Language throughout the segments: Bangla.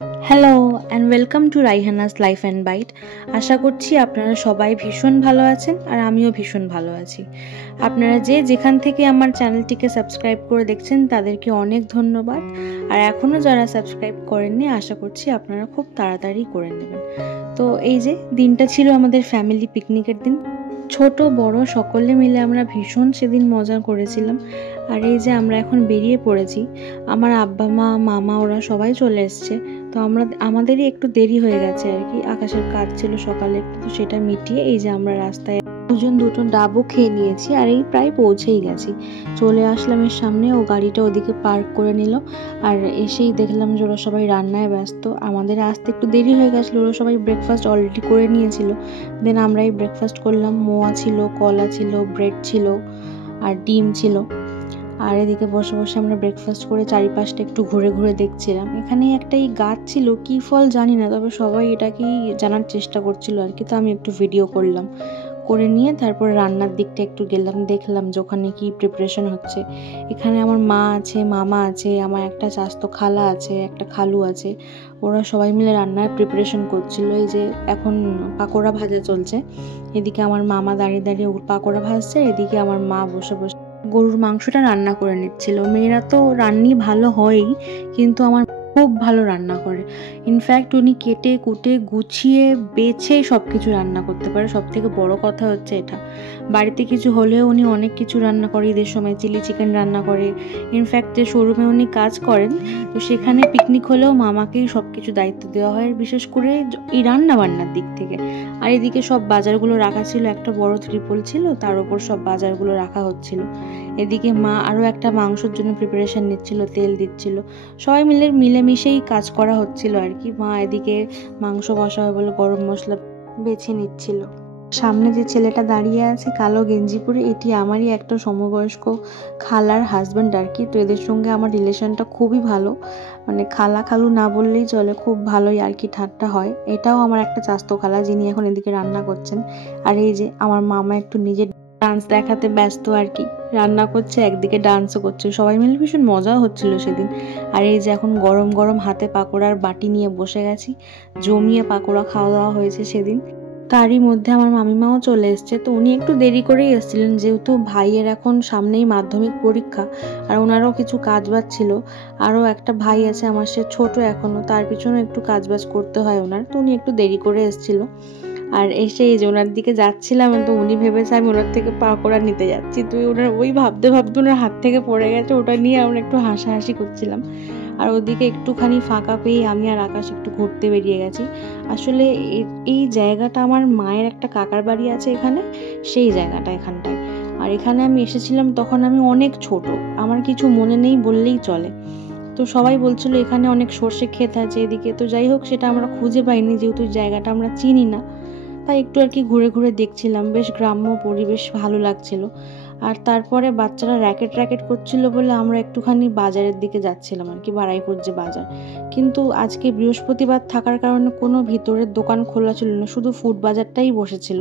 Hello and welcome to Raihana's life and bite. আশা করছি আপনারা সবাই ভীষণ ভালো আছেন আর আমিও ভীষণ ভালো আছি। আপনারা যে যেখান থেকে আমার চ্যানেলটিকে সাবস্ক্রাইব করে দেখছেন তাদেরকে অনেক ধন্যবাদ। আর এখনও যারা সাবস্ক্রাইব করেননি আশা করছি আপনারা খুব তাড়াতাড়ি করে নেবেন। তো এই যে দিনটা ছিল আমাদের ফ্যামিলি পিকনিকের দিন, ছোট বড় সকলে মিলে আমরা ভীষণ সেদিন মজা করেছিলাম। আর এই যে আমরা এখন বেরিয়ে পড়েছি, আমার আব্বা মা মামা ওরা সবাই চলে এসছে। তো আমাদেরই একটু দেরি হয়ে গেছে আর কি, আকাশের কাজ ছিল সকালে, তো সেটা মিটিয়ে এই যে আমরা রাস্তায় দুটো ডাবও খেয়ে নিয়েছি আর এই প্রায় পৌঁছেই গেছি। চলে আসলাম এর সামনে, ও গাড়িটা ওদিকে পার্ক করে নিল। আর এসেই দেখলাম যে ওরা সবাই রান্নায় ব্যস্ত। আমাদের আসতে একটু দেরি হয়ে গেছিলো, ওরা সবাই ব্রেকফাস্ট অলরেডি করে নিয়েছিল। দেন আমরাই ব্রেকফাস্ট করলাম। মোয়া ছিল, কলা ছিল, ব্রেড ছিল আর ডিম ছিল। আর এদিকে বসে বসে আমরা ব্রেকফাস্ট করে চারিপাশটা একটু ঘুরে ঘুরে দেখছিলাম। এখানে একটা এই গাছ ছিল, কি ফল জানি না, তবে সবাই এটাকেই জানার চেষ্টা করছিল আর কি। তো আমি একটু ভিডিও করলাম, করে নিয়ে তারপরে রান্নার দিকটা একটু গেলাম, দেখলাম যে ওখানে কি প্রিপারেশন হচ্ছে। এখানে আমার মা আছে, মামা আছে, আমার একটা চাস্তো খালা আছে, একটা খালু আছে। ওরা সবাই মিলে রান্নার প্রিপারেশন করছিল। এই যে এখন পাকোড়া ভাজা চলছে, এদিকে আমার মামা দাঁড়িয়ে দাঁড়িয়ে পাকোড়া ভাজছে, এদিকে আমার মা বসে বসে গরুর মাংসটা রান্না করে নিচ্ছিল। মেয়েরা তো রান্নি ভালো হয়ই, কিন্তু আমার খুব ভালো রান্না করে। ইনফ্যাক্ট উনি কেটে কুটে গুছিয়ে বেছে সব কিছু রান্না করতে পারে। সব থেকে বড় কথা হচ্ছে এটা, বাড়িতে কিছু হলেও উনি অনেক কিছু রান্না করে। ঈদের সময় চিলি চিকেন রান্না করে। ইনফ্যাক্ট যে শোরুমে উনি কাজ করেন, তো সেখানে পিকনিক হলেও মামাকেই সব কিছু দায়িত্ব দেওয়া হয়, বিশেষ করে এই রান্না বান্নার দিক থেকে। আর এদিকে সব বাজারগুলো রাখা ছিল, একটা বড় ত্রিপল ছিল, তার উপর সব বাজারগুলো রাখা হচ্ছিল। এদিকে মা আরও একটা মাংসের জন্য প্রিপারেশন নিচ্ছিল, তেল দিচ্ছিল। সবাই মিলেমিশেই কাজ করা হচ্ছিল আর কি। মা এদিকে মাংস বসা হয় বলে গরম মশলা বেছে নিচ্ছিল। সামনে যে ছেলেটা দাঁড়িয়ে আছে কালো গেঞ্জি পরে, এটি আমারই একটা সমবয়স্ক খালার হাজব্যান্ড আর কি। তো এদের সঙ্গে আমার রিলেশনটা খুবই ভালো, মানে খালা খালু না বললেই চলে, খুব ভালোই আর কি ঠাট্টা হয়। এটাও আমার একটা চাস্তো খালা, যিনি এখন এদিকে রান্না করছেন। আর এই যে আমার মামা একটু নিজের ডান্স দেখাতে ব্যস্ত আর কি, রান্না করছে একদিকে ডান্সও করছে। সবাই মিলে ভীষণ মজাও হচ্ছিল সেদিন। আর এই যে এখন গরম গরম হাতে পাকোড়ার বাটি নিয়ে বসে গেছি, জমিয়ে পাকোড়া খাওয়া দাওয়া হয়েছে সেদিন। তারই মধ্যে আমার মামিমাও চলে এসছে। তো উনি একটু দেরি করেই এসেছিলেন, যেহেতু ভাইয়ের এখন সামনেই মাধ্যমিক পরীক্ষা, আর ওনারও কিছু কাজবাজ ছিল। আরও একটা ভাই আছে আমার, সে ছোট এখনও, তার পিছনে একটু কাজবাজ করতে হয় ওনার, তো উনি একটু দেরি করে এসেছিল। আর এসে এই যে ওনার দিকে যাচ্ছিলাম, তো উনি ভেবেছে আমি ওনার থেকে পাকোড়া নিতে যাচ্ছি। তো ওনার ওই ভাবতে ভাবতে ওনার হাত থেকে পড়ে গেছে, ওটা নিয়ে আমরা একটু হাসাহাসি করছিলাম। আর ওদিকে একটুখানি ফাঁকা পেয়ে আমি আর আকাশ একটু ঘুরতে বেরিয়ে গেছি। আসলে এই জায়গাটা আমার মায়ের একটা কাকার বাড়ি আছে এখানে, সেই জায়গাটা এখানটায়। আর এখানে আমি এসেছিলাম তখন আমি অনেক ছোট, আমার কিছু মনে নেই বললেই চলে। তো সবাই বলছিল এখানে অনেক সর্ষে ক্ষেত আছে এদিকে। তো যাই হোক, সেটা আমরা খুঁজে পাইনি, যেহেতু জায়গাটা আমরা চিনি না। তাই একটু আর কি ঘুরে ঘুরে দেখছিলাম, বেশ গ্রাম্য পরিবেশ, ভালো লাগছিল। আর তারপরে বাচ্চারা র্যাকেট র্যাকেট করছিল বলে আমরা একটুখানি বাজারের দিকে যাচ্ছিলাম আর কি, বারাইপুর যে বাজার। কিন্তু আজকে বৃহস্পতিবার থাকার কারণে কোনো ভিতরের দোকান খোলা ছিল না, শুধু ফুড বাজারটাই বসেছিল।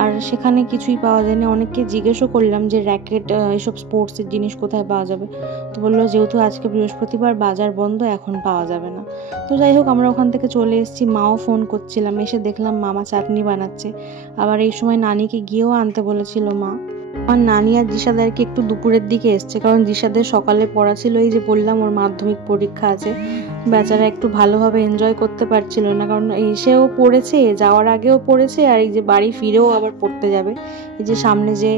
আর সেখানে কিছুই পাওয়া যায়নি। অনেককে জিজ্ঞেসও করলাম যে র্যাকেট এসব স্পোর্টসের জিনিস কোথায় পাওয়া যাবে, তো বললো যেহেতু আজকে বৃহস্পতিবার বাজার বন্ধ, এখন পাওয়া যাবে না। তো যাই হোক, আমরা ওখান থেকে চলে এসেছি। মাও ফোন করছিলাম, এসে দেখলাম মামা চাটনি বানাচ্ছে। আবার এই সময় নানিকে গিয়েও আনতে বলেছিল মা। আমার নানি আর জিসাদারকে একটু দুপুরের দিকে এসছে, কারণ জিসাদের সকালে পড়া ছিল, এই যে বললাম ওর মাধ্যমিক পরীক্ষা আছে। বেচারা একটু ভালোভাবে এনজয় করতে পারছিল না, কারণ এসেও পড়েছে, যাওয়ার আগেও পড়েছে, আর এই যে বাড়ি ফিরেও আবার পড়তে যাবে। এই যে সামনে যে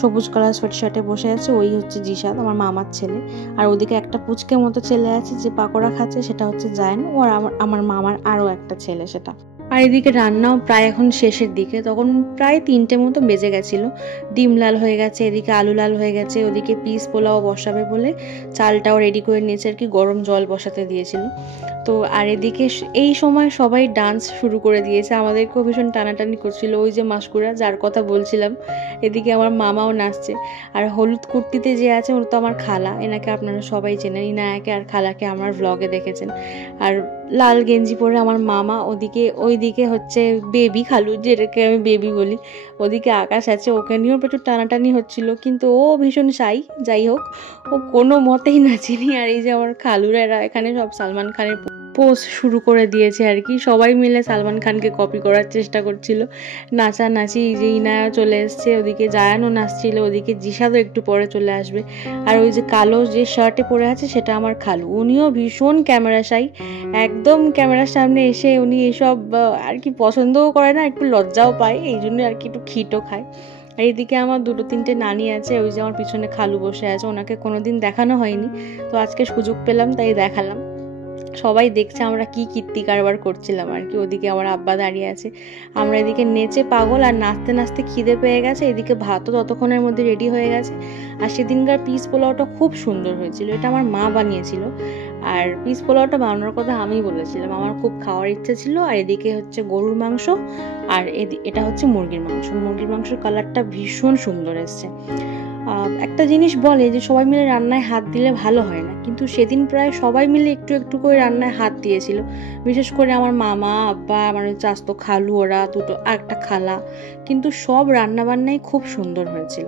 সবুজ কালার সোয়েটশার্টে বসে আছে, ওই হচ্ছে জিসাদ, আমার মামার ছেলে। আর ওদিকে একটা পুচকে মতো ছেলে আছে যে পাকোড়া খাচ্ছে, সেটা হচ্ছে জায়ন। ও আর আমার মামার আরও একটা ছেলে সেটা। আর এদিকে রান্নাও প্রায় এখন শেষের দিকে, তখন প্রায় 3টে মতো বেজে গেছিলো। ডিম লাল হয়ে গেছে, এদিকে আলু লাল হয়ে গেছে, ওদিকে পিস পোলাও বসাবে বলে চালটাও রেডি করে নিয়েছে আর কি, গরম জল বসাতে দিয়েছিল। তো আর এদিকে এই সময় সবাই ডান্স শুরু করে দিয়েছে, আমাদেরকেও ভীষণ টানাটানি করছিল। ওই যে মাসকুরা যার কথা বলছিলাম, এদিকে আমার মামাও নাচছে। আর হলুদ কুর্তিতে যে আছে ওর তো আমার খালা, এনাকে আপনারা সবাই চেনেন, ইনায়াকে আর খালাকে আমার ভ্লগে দেখেছেন। আর লাল গেঞ্জি পরে আমার মামা, ওইদিকে হচ্ছে বেবি খালু, যেটাকে আমি বেবি বলি। ওদিকে আকাশ আছে, ওকে নিয়েও প্রচুর টানাটানি হচ্ছিল, কিন্তু ও ভীষণ শাই। যাই হোক, ও কোনো মতেই নাচেনি। আর এই যে আমার খালুরা, এরা এখানে সব সালমান খানের পোস্ট শুরু করে দিয়েছে আর কি। সবাই মিলে সালমান খানকে কপি করার চেষ্টা করছিল, নাচানাচি। যে ইনায়া চলে এসছে, ওদিকে জায়ানও নাচছিল, ওদিকে জিশাদও একটু পরে চলে আসবে। আর ওই যে কালো যে শার্টে পরে আছে সেটা আমার খালু, উনিও ভীষণ ক্যামেরা শাই। একদম ক্যামেরার সামনে এসে উনি এসব আর কি পছন্দও করে না, একটু লজ্জাও পায়, এই জন্য আর কি একটু খিটও খায়। আর এইদিকে আমার 2-3টে নানি আছে, ওই যে আমার পিছনে খালু বসে আছে, ওনাকে কোনোদিন দেখানো হয়নি, তো আজকে সুযোগ পেলাম তাই দেখালাম। সবাই দেখছে আমরা কি কীর্তি কারবার করছিলাম আর কি। ওদিকে আমার আব্বা দাঁড়িয়ে আছে, আমরা এদিকে নেচে পাগল, আর নাচতে নাচতে খিদে পেয়ে গেছে। এদিকে ভাতও ততক্ষণের মধ্যে রেডি হয়ে গেছে। আর সেদিনকার পিস পোলাওটা খুব সুন্দর হয়েছিল, এটা আমার মা বানিয়েছিল। আর পিস পোলাওটা বানানোর কথা আমি বলেছিলাম, আমার খুব খাওয়ার ইচ্ছে ছিল। আর এদিকে হচ্ছে গরুর মাংস, আর এটা হচ্ছে মুরগির মাংস। মুরগির মাংসের কালারটা ভীষণ সুন্দর এসছে। একটা জিনিস বলে যে সবাই মিলে রান্নায় হাত দিলে ভালো হয় না, কিন্তু সেদিন প্রায় সবাই মিলে একটু একটু করে রান্নায় হাত দিয়েছিল। বিশেষ করে আমার মামা, আব্বা, আমার চাচতো খালু, ওরা দুটো, আর একটা খালা। কিন্তু সব রান্নাবান্নাই খুব সুন্দর হয়েছিল।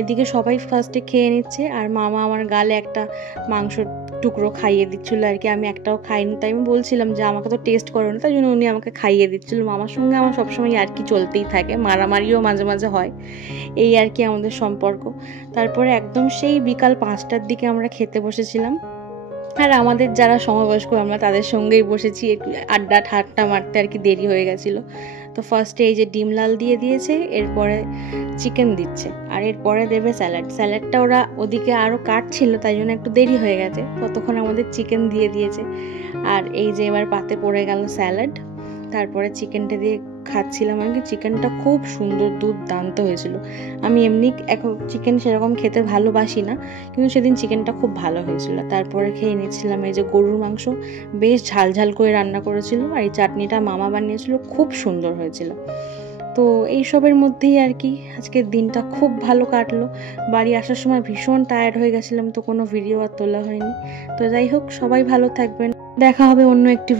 এদিকে সবাই ফার্স্টে খেয়ে নিচ্ছে, আর মামা আমার গালে একটা মাংসর টুকরো খাইয়ে দিচ্ছিল আর কি। আমি একটাও খাইনি, তাই আমি বলছিলাম যে আমাকে তো টেস্ট করো না, তাই জন্য উনি আমাকে খাইয়ে দিচ্ছিল। মামার সঙ্গে আমার সবসময় আর কি চলতেই থাকে, মারামারিও মাঝে মাঝে হয়, এই আর কি আমাদের সম্পর্ক। তারপরে একদম সেই বিকাল 5টার দিকে আমরা খেতে বসেছিলাম। আর আমাদের যারা সমবয়স্ক আমরা তাদের সঙ্গেই বসেছি, একটু আড্ডা ঠাট্টা মারতে আর কি দেরি হয়ে গেছিলো। তো ফার্স্টে এই যে ডিম লাল দিয়ে দিয়েছে, এরপরে চিকেন দিচ্ছে, আর এরপরে দেবে স্যালাড। স্যালাডটা ওরা ওদিকে আরও কাটছিল, তাই জন্য একটু দেরি হয়ে গেছে, ততক্ষণ আমাদের চিকেন দিয়ে দিয়েছে। আর এই যে এবার পাতে পড়ে গেল স্যালাড, তারপরে চিকেনটা দিয়ে খাচ্ছিলাম আর কি। চিকেনটা খুব সুন্দর দুর্দান্ত হয়েছিল। আমি এমনি এখন চিকেন সেরকম খেতে ভালোবাসি না, কিন্তু সেদিন চিকেনটা খুব ভালো হয়েছিল। তারপরে খেয়ে নিচ্ছিলাম এই যে গরুর মাংস, বেশ ঝাল ঝাল করে রান্না করেছিল, আর এই চাটনিটা মামা বানিয়েছিল, খুব সুন্দর হয়েছিল। তো এইসবের মধ্যেই আর কি আজকের দিনটা খুব ভালো কাটলো। বাড়ি আসার সময় ভীষণ টায়ার্ড হয়ে গেছিলাম, তো কোনো ভিডিও আর তোলা হয়নি। তো যাই হোক, সবাই ভালো থাকবেন, দেখা হবে অন্য একটি